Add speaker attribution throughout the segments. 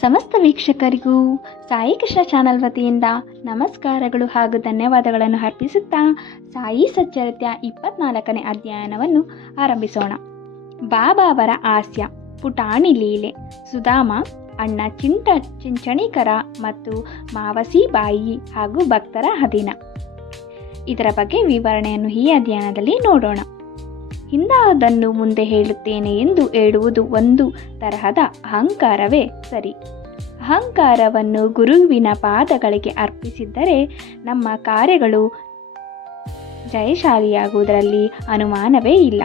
Speaker 1: ಸಮಸ್ತ ವೀಕ್ಷಕರಿಗೂ ಸಾಯಿ ಕೃಷ್ಣ ಚಾನಲ್ ವತಿಯಿಂದ ನಮಸ್ಕಾರಗಳು ಹಾಗೂ ಧನ್ಯವಾದಗಳನ್ನು ಅರ್ಪಿಸುತ್ತಾ ಸಾಯಿ ಸಚ್ಚರಿತ್ಯ ಇಪ್ಪತ್ನಾಲ್ಕನೇ ಅಧ್ಯಯನವನ್ನು ಆರಂಭಿಸೋಣ. ಬಾಬಾವರ ಹಾಸ್ಯ, ಪುಟಾಣಿ ಲೀಲೆ, ಸುಧಾಮ, ಅಣ್ಣ ಚಿಂಟ ಚಿಂಚಣಿಕರ ಮತ್ತು ಮಾವಸಿ ಬಾಯಿ ಹಾಗೂ ಭಕ್ತರ ಅಧೀನ. ಇದರ ಬಗ್ಗೆ ವಿವರಣೆಯನ್ನು ಈ ಅಧ್ಯಯನದಲ್ಲಿ ನೋಡೋಣ. ಹಿಂದಾದನ್ನು ಮುಂದೆ ಹೇಳುತ್ತೇನೆ ಎಂದು ಹೇಳುವುದು ಒಂದು ತರಹದ ಅಹಂಕಾರವೇ ಸರಿ. ಅಹಂಕಾರವನ್ನು ಗುರುವಿನ ಪಾದಗಳಿಗೆ ಅರ್ಪಿಸಿದ್ದರೆ ನಮ್ಮ ಕಾರ್ಯಗಳು ಜಯಶಾಲಿಯಾಗುವುದರಲ್ಲಿ ಅನುಮಾನವೇ ಇಲ್ಲ.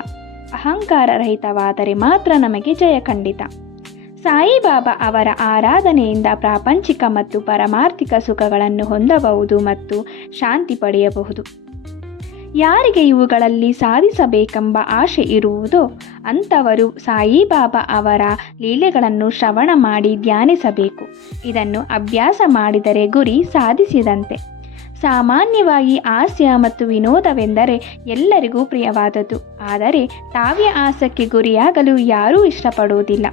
Speaker 1: ಅಹಂಕಾರ ರಹಿತವಾದರೆ ಮಾತ್ರ ನಮಗೆ ಜಯ ಖಂಡಿತ. ಸಾಯಿಬಾಬಾ ಅವರ ಆರಾಧನೆಯಿಂದ ಪ್ರಾಪಂಚಿಕ ಮತ್ತು ಪರಮಾರ್ಥಿಕ ಸುಖಗಳನ್ನು ಹೊಂದಬಹುದು ಮತ್ತು ಶಾಂತಿ ಪಡೆಯಬಹುದು. ಯಾರಿಗೆ ಇವುಗಳಲ್ಲಿ ಸಾಧಿಸಬೇಕೆಂಬ ಆಶೆ ಇರುವುದೋ ಅಂಥವರು ಸಾಯಿಬಾಬಾ ಅವರ ಲೀಲೆಗಳನ್ನು ಶ್ರವಣ ಮಾಡಿ ಧ್ಯಾನಿಸಬೇಕು. ಇದನ್ನು ಅಭ್ಯಾಸ ಮಾಡಿದರೆ ಗುರಿ ಸಾಧಿಸಿದಂತೆ. ಸಾಮಾನ್ಯವಾಗಿ ಹಾಸ್ಯ ಮತ್ತು ವಿನೋದವೆಂದರೆ ಎಲ್ಲರಿಗೂ ಪ್ರಿಯವಾದದ್ದು. ಆದರೆ ತಾವ್ಯ ಹಾಸ್ಯಕ್ಕೆ ಗುರಿಯಾಗಲು ಯಾರೂ ಇಷ್ಟಪಡುವುದಿಲ್ಲ.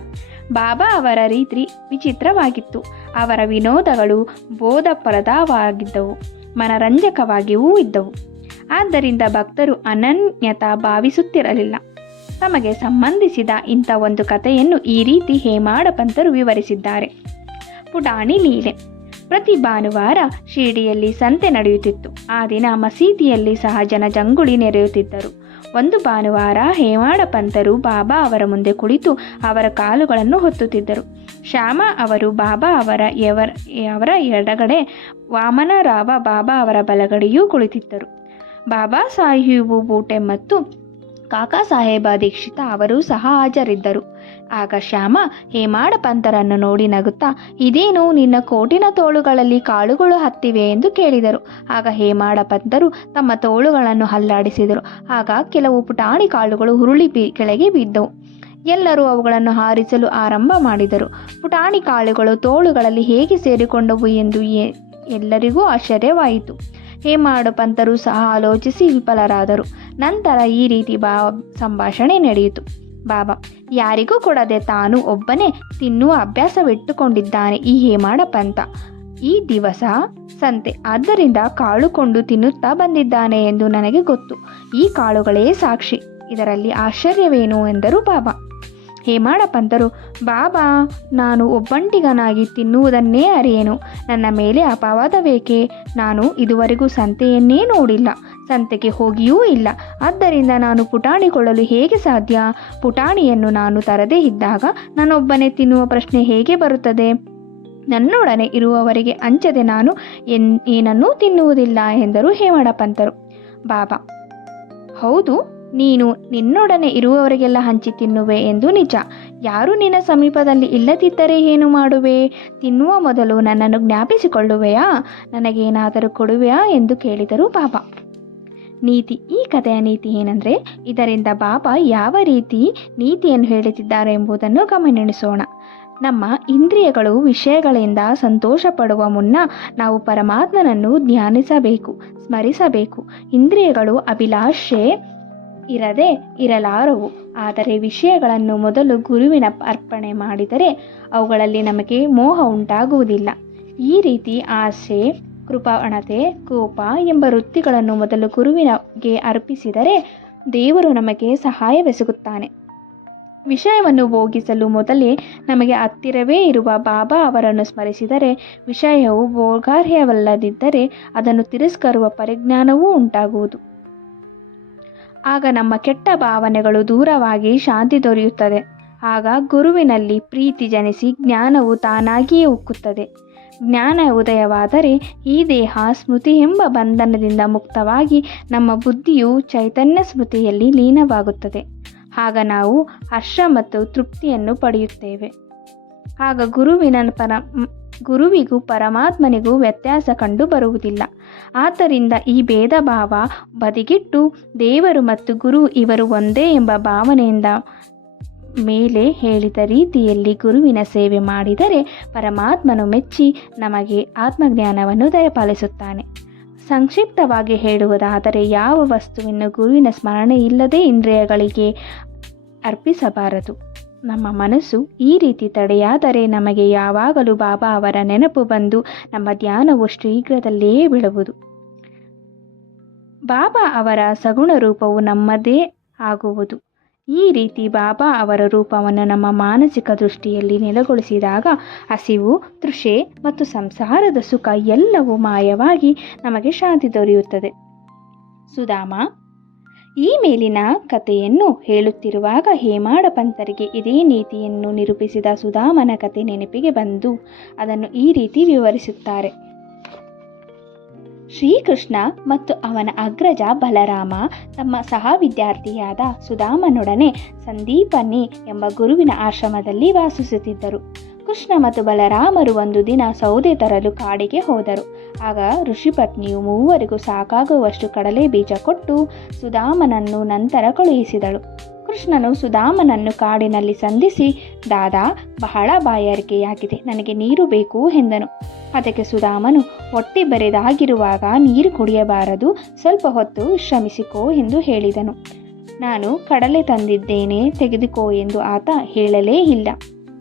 Speaker 1: ಬಾಬಾ ಅವರ ರೀತಿ ವಿಚಿತ್ರವಾಗಿತ್ತು. ಅವರ ವಿನೋದಗಳು ಬೋಧಪ್ರದವಾಗಿದ್ದವು. ಮನರಂಜಕವಾಗಿಯೂ ಇದ್ದವು. ಆದ್ದರಿಂದ ಭಕ್ತರು ಅನನ್ಯತ ಭಾವಿಸುತ್ತಿರಲಿಲ್ಲ. ತಮಗೆ ಸಂಬಂಧಿಸಿದ ಇಂಥ ಒಂದು ಕಥೆಯನ್ನು ಈ ರೀತಿ ಹೇಮಾಡ ಪಂತರು ವಿವರಿಸಿದ್ದಾರೆ. ಪುಟಾಣಿ ಲೀಲೆ. ಪ್ರತಿ ಭಾನುವಾರ ಶಿರಡಿಯಲ್ಲಿ ಸಂತೆ ನಡೆಯುತ್ತಿತ್ತು. ಆ ದಿನ ಮಸೀದಿಯಲ್ಲಿ ಸಹ ಜನ ಜಂಗುಳಿ ನೆರೆಯುತ್ತಿದ್ದರು. ಒಂದು ಭಾನುವಾರ ಹೇಮಾಡ ಪಂತರು ಬಾಬಾ ಅವರ ಮುಂದೆ ಕುಳಿತು ಅವರ ಕಾಲುಗಳನ್ನು ಹೊತ್ತುತ್ತಿದ್ದರು. ಶ್ಯಾಮ ಅವರು ಬಾಬಾ ಅವರ ಎವರ, ಅವರ ಎಡಗಡೆ ವಾಮನರಾವ ಬಾಬಾ ಅವರ ಬಲಗಡೆಯೂ ಕುಳಿತಿದ್ದರು. ಬಾಬಾ ಸಾಹೇಬು ಬೂಟೆ ಮತ್ತು ಕಾಕಾ ಸಾಹೇಬ ದೀಕ್ಷಿತ ಅವರೂ ಸಹ ಹಾಜರಿದ್ದರು. ಆಗ ಶ್ಯಾಮ, ಹೇಮಾಡ ಪಂಥರನ್ನು ನೋಡಿ ನಗುತ್ತಾ, ಇದೇನು ನಿನ್ನ ಕೋಟಿನ ತೋಳುಗಳಲ್ಲಿ ಕಾಳುಗಳು ಹತ್ತಿವೆ? ಎಂದು ಕೇಳಿದರು. ಆಗ ಹೇಮಾಡ ಪಂಥರು ತಮ್ಮ ತೋಳುಗಳನ್ನು ಹಲ್ಲಾಡಿಸಿದರು ಆಗ ಕೆಲವು ಪುಟಾಣಿ ಕಾಳುಗಳು ಹುರುಳಿ ಬಿ, ಕೆಳಗೆ ಬಿದ್ದವು. ಎಲ್ಲರೂ ಅವುಗಳನ್ನು ಹಾರಿಸಲು ಆರಂಭ ಮಾಡಿದರು. ಪುಟಾಣಿ ಕಾಳುಗಳು ತೋಳುಗಳಲ್ಲಿ ಹೇಗೆ ಸೇರಿಕೊಂಡವು ಎಂದು ಎಲ್ಲರಿಗೂ ಆಶ್ಚರ್ಯವಾಯಿತು. ಹೇಮಾಡು ಪಂತರು ಸಹ ಆಲೋಚಿಸಿ ವಿಫಲರಾದರು. ನಂತರ ಈ ರೀತಿ ಬಾ ಸಂಭಾಷಣೆ ನಡೆಯಿತು. ಬಾಬಾ, ಯಾರಿಗೂ ಕೊಡದೆ ತಾನು ಒಬ್ಬನೇ ತಿನ್ನುವ ಅಭ್ಯಾಸವಿಟ್ಟುಕೊಂಡಿದ್ದಾನೆ ಈ ಹೇಮಾಡ ಪಂಥ ಈ ದಿವಸ ಸಂತೆ. ಆದ್ದರಿಂದ ಕಾಳುಕೊಂಡು ತಿನ್ನುತ್ತಾ ಬಂದಿದ್ದಾನೆ ಎಂದು ನನಗೆ ಗೊತ್ತು. ಈ ಕಾಳುಗಳೇ ಸಾಕ್ಷಿ. ಇದರಲ್ಲಿ ಆಶ್ಚರ್ಯವೇನು ಎಂದರು ಬಾಬಾ. ಹೇಮಾಡ ಪಂತರು ಬಾಬಾ, ನಾನು ಒಬ್ಬಂಟಿಗನಾಗಿ ತಿನ್ನುವುದನ್ನೇ ಅರಿಯೇನು. ನನ್ನ ಮೇಲೆ ಅಪವಾದವೇಕೆ? ನಾನು ಇದುವರೆಗೂ ಸಂತೆಯನ್ನೇ ನೋಡಿಲ್ಲ. ಸಂತೆಗೆ ಹೋಗಿಯೂ ಇಲ್ಲ. ಆದ್ದರಿಂದ ನಾನು ಪುಟಾಣಿ ಕೊಳ್ಳಲು ಹೇಗೆ ಸಾಧ್ಯ? ಪುಟಾಣಿಯನ್ನು ನಾನು ತರದೇ ಇದ್ದಾಗ ನಾನೊಬ್ಬನೇ ತಿನ್ನುವ ಪ್ರಶ್ನೆ ಹೇಗೆ ಬರುತ್ತದೆ? ನನ್ನೊಡನೆ ಇರುವವರಿಗೆ ಅಂಚದೆ ನಾನು ಎನ್ ಏನನ್ನೂ ತಿನ್ನುವುದಿಲ್ಲ ಎಂದರು ಹೇಮಡ ಪಂತರು. ಬಾಬಾ, ಹೌದು. ನೀನು ನಿನ್ನೊಡನೆ ಇರುವವರಿಗೆಲ್ಲ ಹಂಚಿ ತಿನ್ನುವೆ ಎಂದು ನಿಜ. ಯಾರು ನಿನ್ನ ಸಮೀಪದಲ್ಲಿ ಇಲ್ಲದಿದ್ದರೆ ಏನು ಮಾಡುವೆ? ತಿನ್ನುವ ಮೊದಲು ನನ್ನನ್ನು ಜ್ಞಾಪಿಸಿಕೊಳ್ಳುವೆಯಾ? ನನಗೇನಾದರೂ ಕೊಡುವೆಯಾ ಎಂದು ಕೇಳಿದರು ಬಾಬಾ. ನೀತಿ, ಈ ಕಥೆಯ ನೀತಿ ಏನಂದರೆ, ಇದರಿಂದ ಬಾಬಾ ಯಾವ ರೀತಿ ನೀತಿಯನ್ನು ಹೇಳುತ್ತಿದ್ದಾರೆ ಎಂಬುದನ್ನು ಗಮನಿಸೋಣ ನಮ್ಮ ಇಂದ್ರಿಯಗಳು ವಿಷಯಗಳಿಂದ ಸಂತೋಷ ಪಡುವ ಮುನ್ನ ನಾವು ಪರಮಾತ್ಮನನ್ನು ಧ್ಯಾನಿಸಬೇಕು, ಸ್ಮರಿಸಬೇಕು. ಇಂದ್ರಿಯಗಳು ಅಭಿಲಾಷೆ ಇರದೆ ಇರಲಾರವು. ಆದರೆ ವಿಷಯಗಳನ್ನು ಮೊದಲು ಗುರುವಿನ ಅರ್ಪಣೆ ಮಾಡಿದರೆ ಅವುಗಳಲ್ಲಿ ನಮಗೆ ಮೋಹ ಉಂಟಾಗುವುದಿಲ್ಲ. ಈ ರೀತಿ ಆಸೆ, ಕೃಪಣತೆ, ಕೋಪ ಎಂಬ ವೃತ್ತಿಗಳನ್ನು ಮೊದಲು ಗುರುವಿನಗೆ ಅರ್ಪಿಸಿದರೆ ದೇವರು ನಮಗೆ ಸಹಾಯವೆಸಗುತ್ತಾನೆ ವಿಷಯವನ್ನು ಭೋಗಿಸಲು ಮೊದಲೇ ನಮಗೆ ಹತ್ತಿರವೇ ಇರುವ ಬಾಬಾ ಅವರನ್ನು ಸ್ಮರಿಸಿದರೆ ವಿಷಯವು ಭೋಗಾರ್ಹವಲ್ಲದಿದ್ದರೆ ಅದನ್ನು ತಿರಸ್ಕರುವ ಪರಿಜ್ಞಾನವೂ ಉಂಟಾಗುವುದು. ಆಗ ನಮ್ಮ ಕೆಟ್ಟ ಭಾವನೆಗಳು ದೂರವಾಗಿ ಶಾಂತಿ ದೊರೆಯುತ್ತದೆ. ಆಗ ಗುರುವಿನಲ್ಲಿ ಪ್ರೀತಿ ಜನಿಸಿ ಜ್ಞಾನವು ತಾನಾಗಿಯೇ ಉಕ್ಕುತ್ತದೆ. ಜ್ಞಾನ ಉದಯವಾದರೆ ಈ ದೇಹ ಸ್ಮೃತಿ ಎಂಬ ಬಂಧನದಿಂದ ಮುಕ್ತವಾಗಿ ನಮ್ಮ ಬುದ್ಧಿಯು ಚೈತನ್ಯ ಸ್ಮೃತಿಯಲ್ಲಿ ಲೀನವಾಗುತ್ತದೆ. ಆಗ ನಾವು ಹರ್ಷ ಮತ್ತು ತೃಪ್ತಿಯನ್ನು ಪಡೆಯುತ್ತೇವೆ. ಆಗ ಗುರುವಿನ ಪರ ಗುರುವಿಗೂ ಪರಮಾತ್ಮನಿಗೂ ವ್ಯತ್ಯಾಸ ಕಂಡು ಬರುವುದಿಲ್ಲ. ಆದ್ದರಿಂದ ಈ ಭೇದ ಭಾವ ಬದಿಗಿಟ್ಟು ದೇವರು ಮತ್ತು ಗುರು ಇವರು ಒಂದೇ ಎಂಬ ಭಾವನೆಯಿಂದ ಮೇಲೆ ಹೇಳಿದ ರೀತಿಯಲ್ಲಿ ಗುರುವಿನ ಸೇವೆ ಮಾಡಿದರೆ ಪರಮಾತ್ಮನು ಮೆಚ್ಚಿ ನಮಗೆ ಆತ್ಮಜ್ಞಾನವನ್ನು ದಯಪಾಲಿಸುತ್ತಾನೆ. ಸಂಕ್ಷಿಪ್ತವಾಗಿ ಹೇಳುವುದಾದರೆ, ಯಾವ ವಸ್ತುವನ್ನು ಗುರುವಿನ ಸ್ಮರಣೆ ಇಲ್ಲದೆ ಇಂದ್ರಿಯಗಳಿಗೆ ಅರ್ಪಿಸಬಾರದು. ನಮ್ಮ ಮನಸ್ಸು ಈ ರೀತಿ ತಡೆಯಾದರೆ ನಮಗೆ ಯಾವಾಗಲೂ ಬಾಬಾ ಅವರ ನೆನಪು ಬಂದು ನಮ್ಮ ಧ್ಯಾನವು ಶೀಘ್ರದಲ್ಲೇ ಬೀಳುವುದು ಬಾಬಾ ಅವರ ಸಗುಣ ರೂಪವು ನಮ್ಮದೇ ಆಗುವುದು. ಈ ರೀತಿ ಬಾಬಾ ಅವರ ರೂಪವನ್ನು ನಮ್ಮ ಮಾನಸಿಕ ದೃಷ್ಟಿಯಲ್ಲಿ ನೆಲೆಗೊಳಿಸಿದಾಗ ಹಸಿವು, ತೃಷೆ ಮತ್ತು ಸಂಸಾರದ ಸುಖ ಎಲ್ಲವೂ ಮಾಯವಾಗಿ ನಮಗೆ ಶಾಂತಿ ದೊರೆಯುತ್ತದೆ. ಸುಧಾಮ ಈ ಮೇಲಿನ ಕಥೆಯನ್ನು ಹೇಳುತ್ತಿರುವಾಗ ಹೇಮಾಡ ಪಂತರಿಗೆ ಇದೇ ನೀತಿಯನ್ನು ನಿರೂಪಿಸಿದ ಸುಧಾಮನ ಕಥೆ ನೆನಪಿಗೆ ಬಂದು ಅದನ್ನು ಈ ರೀತಿ ವಿವರಿಸುತ್ತಾರೆ. ಶ್ರೀಕೃಷ್ಣ ಮತ್ತು ಅವನ ಅಗ್ರಜ ಬಲರಾಮ ತಮ್ಮ ಸಹ ವಿದ್ಯಾರ್ಥಿಯಾದ ಸುಧಾಮನೊಡನೆ ಸಂದೀಪನಿ ಎಂಬ ಗುರುವಿನ ಆಶ್ರಮದಲ್ಲಿ ವಾಸಿಸುತ್ತಿದ್ದರು. ಕೃಷ್ಣ ಮತ್ತು ಬಲರಾಮರು ಒಂದು ದಿನ ಸೌದೆ ತರಲು ಕಾಡಿಗೆ ಹೋದರು. ಆಗ ಋಷಿಪತ್ನಿಯು ಮೂವರಿಗೂ ಸಾಕಾಗುವಷ್ಟು ಕಡಲೆ ಬೀಜ ಕೊಟ್ಟು ಸುಧಾಮನನ್ನು ನಂತರ ಕಳುಹಿಸಿದಳು. ಕೃಷ್ಣನು ಸುಧಾಮನನ್ನು ಕಾಡಿನಲ್ಲಿ ಸಂಧಿಸಿ, ದಾದಾ, ಬಹಳ ಬಾಯಾರಿಕೆಯಾಗಿದೆ, ನನಗೆ ನೀರು ಬೇಕು ಎಂದನು. ಅದಕ್ಕೆ ಸುಧಾಮನು ಹೊಟ್ಟೆ ಬರೆದಾಗಿರುವಾಗ ನೀರು ಕುಡಿಯಬಾರದು, ಸ್ವಲ್ಪ ಹೊತ್ತು ಶ್ರಮಿಸಿಕೋ ಎಂದು ಹೇಳಿದನು. ನಾನು ಕಡಲೆ ತಂದಿದ್ದೇನೆ, ತೆಗೆದುಕೋ ಎಂದು ಆತ ಹೇಳಲೇ ಇಲ್ಲ.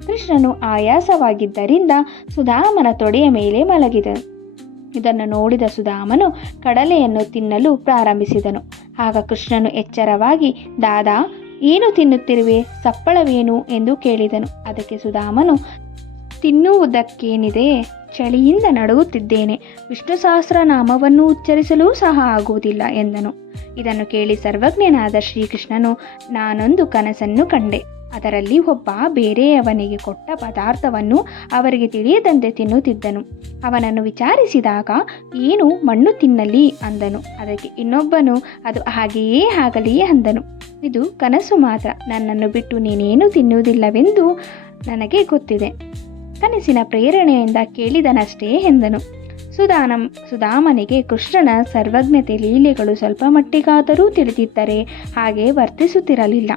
Speaker 1: ಕೃಷ್ಣನು ಆಯಾಸವಾಗಿದ್ದರಿಂದ ಸುಧಾಮನ ತೊಡೆಯ ಮೇಲೆ ಮಲಗಿದನು. ಇದನ್ನು ನೋಡಿದ ಸುಧಾಮನು ಕಡಲೆಯನ್ನು ತಿನ್ನಲು ಪ್ರಾರಂಭಿಸಿದನು. ಆಗ ಕೃಷ್ಣನು ಎಚ್ಚರವಾಗಿ, ದಾದಾ, ಏನು ತಿನ್ನುತ್ತಿರುವೆ? ಸಪ್ಪಳವೇನು? ಎಂದು ಕೇಳಿದನು. ಅದಕ್ಕೆ ಸುಧಾಮನು, ತಿನ್ನುವುದಕ್ಕೇನಿದೆ? ಚಳಿಯಿಂದ ನಡುಗುತ್ತಿದ್ದೇನೆ. ವಿಷ್ಣು ಸಹಸ್ರನಾಮವನ್ನು ಉಚ್ಚರಿಸಲೂ ಸಹ ಆಗುವುದಿಲ್ಲ ಎಂದನು. ಇದನ್ನು ಕೇಳಿ ಸರ್ವಜ್ಞನಾದ ಶ್ರೀಕೃಷ್ಣನು, ನಾನೊಂದು ಕನಸನ್ನು ಕಂಡೆ. ಅದರಲ್ಲಿ ಒಬ್ಬ ಬೇರೆಯವನಿಗೆ ಕೊಟ್ಟ ಪದಾರ್ಥವನ್ನು ಅವರಿಗೆ ತಿಳಿಯದಂತೆ ತಿನ್ನುತ್ತಿದ್ದನು. ಅವನನ್ನು ವಿಚಾರಿಸಿದಾಗ, ಏನು ಮಣ್ಣು ತಿನ್ನಲಿ ಅಂದನು. ಅದಕ್ಕೆ ಇನ್ನೊಬ್ಬನು, ಅದು ಹಾಗೆಯೇ ಆಗಲಿ ಅಂದನು. ಇದು ಕನಸು ಮಾತ್ರ. ನನ್ನನ್ನು ಬಿಟ್ಟು ನೀನೇನು ತಿನ್ನುವುದಿಲ್ಲವೆಂದು ನನಗೆ ಗೊತ್ತಿದೆ. ಕನಸಿನ ಪ್ರೇರಣೆಯಿಂದ ಕೇಳಿದನಷ್ಟೇ ಎಂದನು. ಸುಧಾನಂ, ಸುಧಾಮನಿಗೆ ಕೃಷ್ಣನ ಸರ್ವಜ್ಞತೆ ಲೀಲೆಗಳು ಸ್ವಲ್ಪ ಮಟ್ಟಿಗಾದರೂ ತಿಳಿದಿದ್ದರೆ ಹಾಗೆ ವರ್ತಿಸುತ್ತಿರಲಿಲ್ಲ.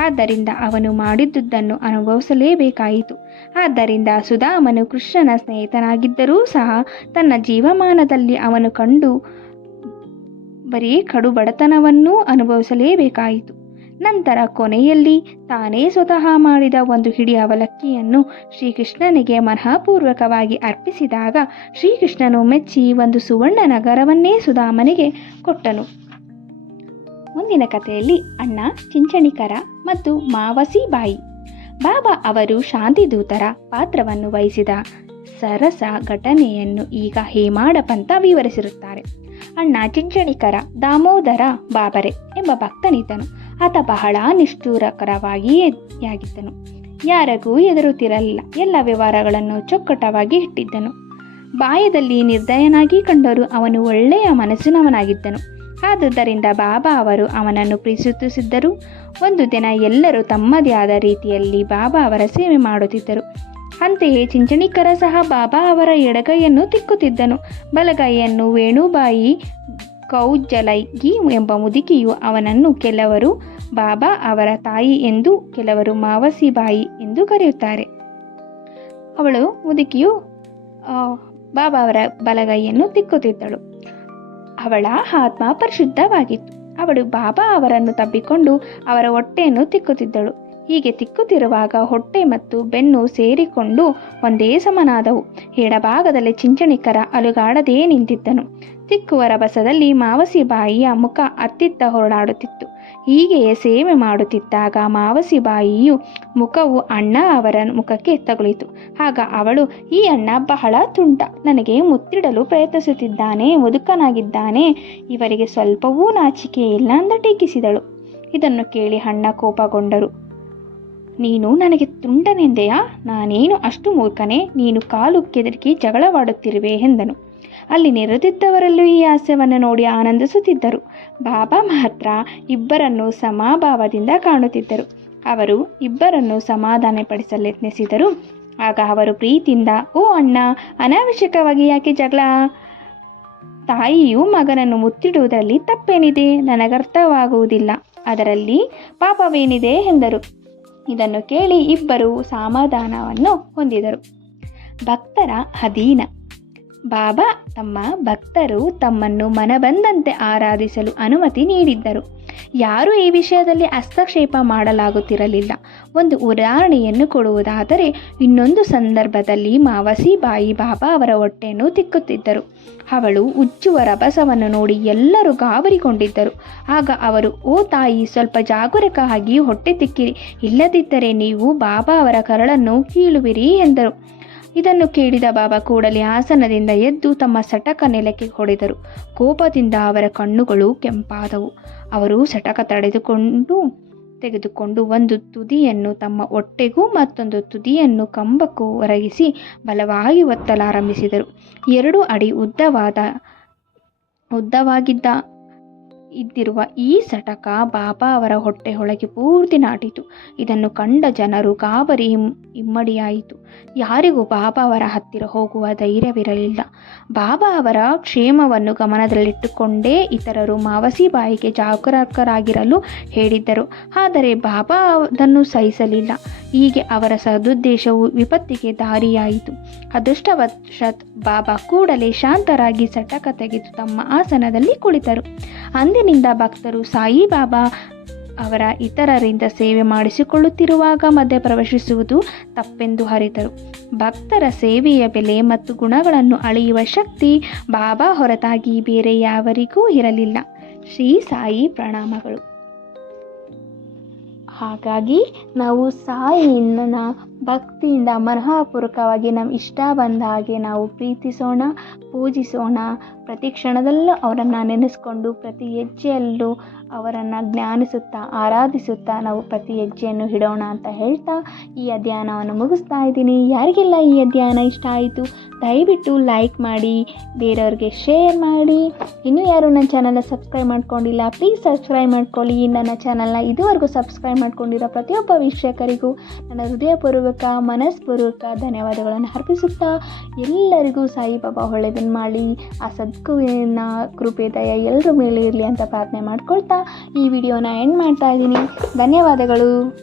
Speaker 1: ಆದ್ದರಿಂದ ಅವನು ಮಾಡಿದ್ದುದನ್ನು ಅನುಭವಿಸಲೇಬೇಕಾಯಿತು. ಆದ್ದರಿಂದ ಸುಧಾಮನು ಕೃಷ್ಣನ ಸ್ನೇಹಿತನಾಗಿದ್ದರೂ ಸಹ ತನ್ನ ಜೀವಮಾನದಲ್ಲಿ ಅವನು ಕಂಡು ಬರೀ ಕಡು ಬಡತನವನ್ನೂ ಅನುಭವಿಸಲೇಬೇಕಾಯಿತು. ನಂತರ ಕೊನೆಯಲ್ಲಿ ತಾನೇ ಸ್ವತಃ ಮಾಡಿದ ಒಂದು ಹಿಡಿ ಅವಲಕ್ಕಿಯನ್ನು ಶ್ರೀಕೃಷ್ಣನಿಗೆ ಮನಃಪೂರ್ವಕವಾಗಿ ಅರ್ಪಿಸಿದಾಗ ಶ್ರೀಕೃಷ್ಣನು ಮೆಚ್ಚಿ ಒಂದು ಸುವರ್ಣ ನಗರವನ್ನೇ ಸುಧಾಮನಿಗೆ ಕೊಟ್ಟನು. ಮುಂದಿನ ಕಥೆಯಲ್ಲಿ ಅಣ್ಣ, ಚಿಂಚಣಿಕರ ಮತ್ತು ಮಾವಸಿ ಬಾಯಿ. ಬಾಬಾ ಅವರು ಶಾಂತಿದೂತರ ಪಾತ್ರವನ್ನು ವಹಿಸಿದ ಸರಸ ಘಟನೆಯನ್ನು ಈಗ ಹೇಮಾಡ ಪಂತ ವಿವರಿಸಿರುತ್ತಾರೆ. ಅಣ್ಣ, ಚಿಂಚಣಿಕರ ದಾಮೋದರ ಬಾಬರೆ ಎಂಬ ಭಕ್ತನಿದ್ದನು. ಆತ ಬಹಳ ನಿಷ್ಠೂರಕರವಾಗಿ ಯಾಗಿದ್ದನು. ಯಾರಿಗೂ ಎದುರುತ್ತಿರಲಿಲ್ಲ ಎಲ್ಲ ವ್ಯವಹಾರಗಳನ್ನು ಚೊಕ್ಕಟವಾಗಿ ಇಟ್ಟಿದ್ದನು. ಬಾಯದಲ್ಲಿ ನಿರ್ದಯನಾಗಿ ಕಂಡರೂ ಅವನು ಒಳ್ಳೆಯ ಮನಸ್ಸಿನವನಾಗಿದ್ದನು. ಆದುದರಿಂದ ಬಾಬಾ ಅವರು ಅವನನ್ನು ಪ್ರೀತಿಸುತ್ತಿದ್ದರು. ಒಂದು ದಿನ ಎಲ್ಲರೂ ತಮ್ಮದೇ ಆದ ರೀತಿಯಲ್ಲಿ ಬಾಬಾ ಅವರ ಸೇವೆ ಮಾಡುತ್ತಿದ್ದರು. ಅಂತೆಯೇ ಚಿಂಚಣಿಕರ ಸಹ ಬಾಬಾ ಅವರ ಎಡಗೈಯನ್ನು ತಿಕ್ಕುತ್ತಿದ್ದನು. ಬಲಗೈಯನ್ನು ವೇಣುಬಾಯಿ ಕೌಜಲೈಗಿ ಎಂಬ ಮುದುಕಿಯು ಅವನನ್ನು ಕೆಲವರು ಬಾಬಾ ಅವರ ತಾಯಿ ಎಂದು ಕೆಲವರು ಮಾವಸಿಬಾಯಿ ಎಂದು ಕರೆಯುತ್ತಾರೆ. ಅವಳು ಮುದುಕಿಯು ಬಾಬಾ ಅವರ ಬಲಗೈಯನ್ನು ತಿಕ್ಕುತ್ತಿದ್ದಳು. ಅವಳ ಆತ್ಮ ಪರಿಶುದ್ಧವಾಗಿತ್ತು. ಅವಳು ಬಾಬಾ ಅವರನ್ನು ತಬ್ಬಿಕೊಂಡು ಅವರ ಹೊಟ್ಟೆಯನ್ನು ತಿಕ್ಕುತ್ತಿದ್ದಳು. ಹೀಗೆ ತಿಕ್ಕುತ್ತಿರುವಾಗ ಹೊಟ್ಟೆ ಮತ್ತು ಬೆನ್ನು ಸೇರಿಕೊಂಡು ಒಂದೇ ಸಮನಾದವು. ಎಡಭಾಗದಲ್ಲಿ ಚಿಂಚಣಿಕರ ಅಲುಗಾಡದೇ ನಿಂತಿದ್ದನು. ತಿಕ್ಕುವ ರಭಸದಲ್ಲಿ ಮಾವಸಿ ಬಾಯಿಯ ಮುಖ ಅತ್ತಿತ್ತ ಹೊರಡಾಡುತ್ತಿತ್ತು. ಹೀಗೆಯೇ ಸೇವೆ ಮಾಡುತ್ತಿದ್ದಾಗ ಮಾವಸಿ ಬಾಯಿಯು ಮುಖವು ಅಣ್ಣ ಅವರ ಮುಖಕ್ಕೆ ತಗುಲಿತು. ಆಗ ಅವಳು, ಈ ಅಣ್ಣ ಬಹಳ ತುಂಟ, ನನಗೆ ಮುತ್ತಿಡಲು ಪ್ರಯತ್ನಿಸುತ್ತಿದ್ದಾನೆ, ಮುದುಕನಾಗಿದ್ದಾನೆ, ಇವರಿಗೆ ಸ್ವಲ್ಪವೂ ನಾಚಿಕೆ ಇಲ್ಲ ಅಂತ ಟೀಕಿಸಿದಳು. ಇದನ್ನು ಕೇಳಿ ಅಣ್ಣ ಕೋಪಗೊಂಡರು. ನೀನು ನನಗೆ ತುಂಡನೆಂದೆಯಾ ನಾನೇನು ಅಷ್ಟು ಮೂರ್ಖನೆ? ನೀನು ಕಾಲು ಕೆದರಿಕೆ ಜಗಳವಾಡುತ್ತಿರುವೆ, ಎಂದನು. ಅಲ್ಲಿ ನೆರೆದಿದ್ದವರಲ್ಲೂ ಈ ಹಾಸ್ಯವನ್ನು ನೋಡಿ ಆನಂದಿಸುತ್ತಿದ್ದರು. ಬಾಬಾ ಮಾತ್ರ ಇಬ್ಬರನ್ನು ಸಮಾಭಾವದಿಂದ ಕಾಣುತ್ತಿದ್ದರು. ಅವರು ಇಬ್ಬರನ್ನು ಸಮಾಧಾನಪಡಿಸಲು ಯತ್ನಿಸಿದರು ಆಗ ಅವರು ಪ್ರೀತಿಯಿಂದ, ಓ ಅಣ್ಣ, ಅನಾವಶ್ಯಕವಾಗಿ ಯಾಕೆ ಜಗಳ? ತಾಯಿಯು ಮಗನನ್ನು ಮುತ್ತಿಡುವುದರಲ್ಲಿ ತಪ್ಪೇನಿದೆ? ನನಗರ್ಥವಾಗುವುದಿಲ್ಲ. ಅದರಲ್ಲಿ ಪಾಪವೇನಿದೆ? ಎಂದರು. ಇದನ್ನು ಕೇಳಿ ಇಬ್ಬರು ಸಮಾಧಾನವನ್ನು ಹೊಂದಿದರು. ಭಕ್ತರ ಅಧೀನ ಬಾಬಾ ತಮ್ಮ ಭಕ್ತರು ತಮ್ಮನ್ನು ಮನಬಂದಂತೆ ಆರಾಧಿಸಲು ಅನುಮತಿ ನೀಡಿದ್ದರು. ಯಾರೂ ಈ ವಿಷಯದಲ್ಲಿ ಹಸ್ತಕ್ಷೇಪ ಮಾಡಲಾಗುತ್ತಿರಲಿಲ್ಲ. ಒಂದು ಉದಾಹರಣೆಯನ್ನು ಕೊಡುವುದಾದರೆ, ಇನ್ನೊಂದು ಸಂದರ್ಭದಲ್ಲಿ ಮಾವಸಿ ಬಾಯಿ ಬಾಬಾ ಅವರ ಹೊಟ್ಟೆಯನ್ನು ತಿಕ್ಕುತ್ತಿದ್ದರು. ಅವಳು ಉಜ್ಜುವ ರಭಸವನ್ನು ನೋಡಿ ಎಲ್ಲರೂ ಗಾಬರಿಗೊಂಡಿದ್ದರು. ಆಗ ಅವರು, ಓ ತಾಯಿ, ಸ್ವಲ್ಪ ಜಾಗರೂಕವಾಗಿ ಹೊಟ್ಟೆ ತಿಕ್ಕಿರಿ. ಇಲ್ಲದಿದ್ದರೆ ನೀವು ಬಾಬಾ ಅವರ ಕರಳನ್ನು ಕೀಳುವಿರಿ ಎಂದರು. ಇದನ್ನು ಕೇಳಿದ ಬಾಬಾ ಕೂಡಲೇ ಆಸನದಿಂದ ಎದ್ದು ತಮ್ಮ ಸಟಕ ನೆಲಕ್ಕೆ ಹೊಡೆದರು. ಕೋಪದಿಂದ ಅವರ ಕಣ್ಣುಗಳು ಕೆಂಪಾದವು. ಅವರು ಸಟಕ ತಡೆದುಕೊಂಡು, ತೆಗೆದುಕೊಂಡು ಒಂದು ತುದಿಯನ್ನು ತಮ್ಮ ಹೊಟ್ಟೆಗೂ ಮತ್ತೊಂದು ತುದಿಯನ್ನು ಕಂಬಕ್ಕೂ ಒರಗಿಸಿ ಬಲವಾಗಿ ಒತ್ತಲಾರಂಭಿಸಿದರು. ಎರಡು ಅಡಿ ಉದ್ದವಾದ, ಉದ್ದವಾಗಿದ್ದ ಇದ್ದಿರುವ ಈ ಸಟಕ ಬಾಬಾ ಅವರ ಹೊಟ್ಟೆ ಒಳಗೆ ಪೂರ್ತಿ ನಾಟಿತು. ಇದನ್ನು ಕಂಡ ಜನರು ಗಾಬರಿ ಹಿಮ್ ಇಮ್ಮಡಿಯಾಯಿತು ಯಾರಿಗೂ ಬಾಬಾ ಅವರ ಹತ್ತಿರ ಹೋಗುವ ಧೈರ್ಯವಿರಲಿಲ್ಲ. ಬಾಬಾ ಅವರ ಕ್ಷೇಮವನ್ನು ಗಮನದಲ್ಲಿಟ್ಟುಕೊಂಡೇ ಇತರರು ಮಾವಸಿ ಬಾಯಿಗೆ ಜಾಗರೂಕರಾಗಿರಲು ಹೇಳಿದ್ದರು. ಆದರೆ ಬಾಬಾ ಅದನ್ನು ಸಹಿಸಲಿಲ್ಲ. ಹೀಗೆ ಅವರ ಸದುದ್ದೇಶವು ವಿಪತ್ತಿಗೆ ದಾರಿಯಾಯಿತು. ಅದೃಷ್ಟವಶತ್ ಬಾಬಾ ಕೂಡಲೇ ಶಾಂತರಾಗಿ ಸಟಕ ತೆಗೆದು ತಮ್ಮ ಆಸನದಲ್ಲಿ ಕುಳಿತರು. ಅಂದಿನಿಂದ ಭಕ್ತರು ಸಾಯಿಬಾಬಾ ಅವರ ಇತರರಿಂದ ಸೇವೆ ಮಾಡಿಸಿಕೊಳ್ಳುತ್ತಿರುವಾಗ ಮಧ್ಯೆ ಪ್ರವೇಶಿಸುವುದು ತಪ್ಪೆಂದು ಹರಿತರು ಭಕ್ತರ ಸೇವೆಯ ಬೆಲೆ ಮತ್ತು ಗುಣಗಳನ್ನು ಅಳೆಯುವ ಶಕ್ತಿ ಬಾಬಾ ಹೊರತಾಗಿ ಬೇರೆ ಯಾವರಿಗೂ ಇರಲಿಲ್ಲ. ಶ್ರೀ ಸಾಯಿ ಪ್ರಣಾಮಗಳು. ಹಾಗಾಗಿ ನಾವು ಸಾಯಿನ ಭಕ್ತಿಯಿಂದ ಮನಃಪೂರ್ವಕವಾಗಿ ನಮ್ಮ ಇಷ್ಟ ಬಂದ ಹಾಗೆ ನಾವು ಪ್ರೀತಿಸೋಣ, ಪೂಜಿಸೋಣ. ಪ್ರತಿ ಕ್ಷಣದಲ್ಲೂ ಅವರನ್ನು ನೆನೆಸ್ಕೊಂಡು, ಪ್ರತಿ ಹೆಜ್ಜೆಯಲ್ಲೂ ಅವರನ್ನು ಜ್ಞಾನಿಸುತ್ತಾ, ಆರಾಧಿಸುತ್ತಾ ನಾವು ಪ್ರತಿ ಹೆಜ್ಜೆಯನ್ನು ಇಡೋಣ ಅಂತ ಹೇಳ್ತಾ ಈ ಅಧ್ಯಯನವನ್ನು ಮುಗಿಸ್ತಾ ಇದ್ದೀನಿ. ಯಾರಿಗೆಲ್ಲ ಈ ಅಧ್ಯಯನ ಇಷ್ಟ ಆಯಿತು, ದಯವಿಟ್ಟು ಲೈಕ್ ಮಾಡಿ, ಬೇರೆಯವ್ರಿಗೆ ಶೇರ್ ಮಾಡಿ. ಇನ್ನೂ ಯಾರು ನನ್ನ ಚಾನಲ್ನ ಸಬ್ಸ್ಕ್ರೈಬ್ ಮಾಡ್ಕೊಂಡಿಲ್ಲ, ಪ್ಲೀಸ್ ಸಬ್ಸ್ಕ್ರೈಬ್ ಮಾಡ್ಕೊಳ್ಳಿ. ನನ್ನ ಚಾನಲ್ನ ಇದುವರೆಗೂ ಸಬ್ಸ್ಕ್ರೈಬ್ ಮಾಡ್ಕೊಂಡಿರೋ ಪ್ರತಿಯೊಬ್ಬ ವೀಕ್ಷಕರಿಗೂ ನನ್ನ ಹೃದಯಪೂರ್ವಕ ಮನಸ್ಪೂರ್ವಕ ಧನ್ಯವಾದಗಳನ್ನು ಅರ್ಪಿಸುತ್ತಾ ಎಲ್ಲರಿಗೂ ಸಾಯಿಬಾಬಾ ಒಳ್ಳೆಯದನ್ನು ಮಾಡಿ ಆ ಸದ್ಗುವಿನ ಕೃಪೆ, ದಯ ಎಲ್ಲರ ಮೇಲೆ ಇರಲಿ ಅಂತ ಪ್ರಾರ್ಥನೆ ಮಾಡ್ಕೊಳ್ತಾ ಈ ವಿಡಿಯೋನ ಎಂಡ್ ಮಾಡ್ತಾ ಇದ್ದೀನಿ. ಧನ್ಯವಾದಗಳು.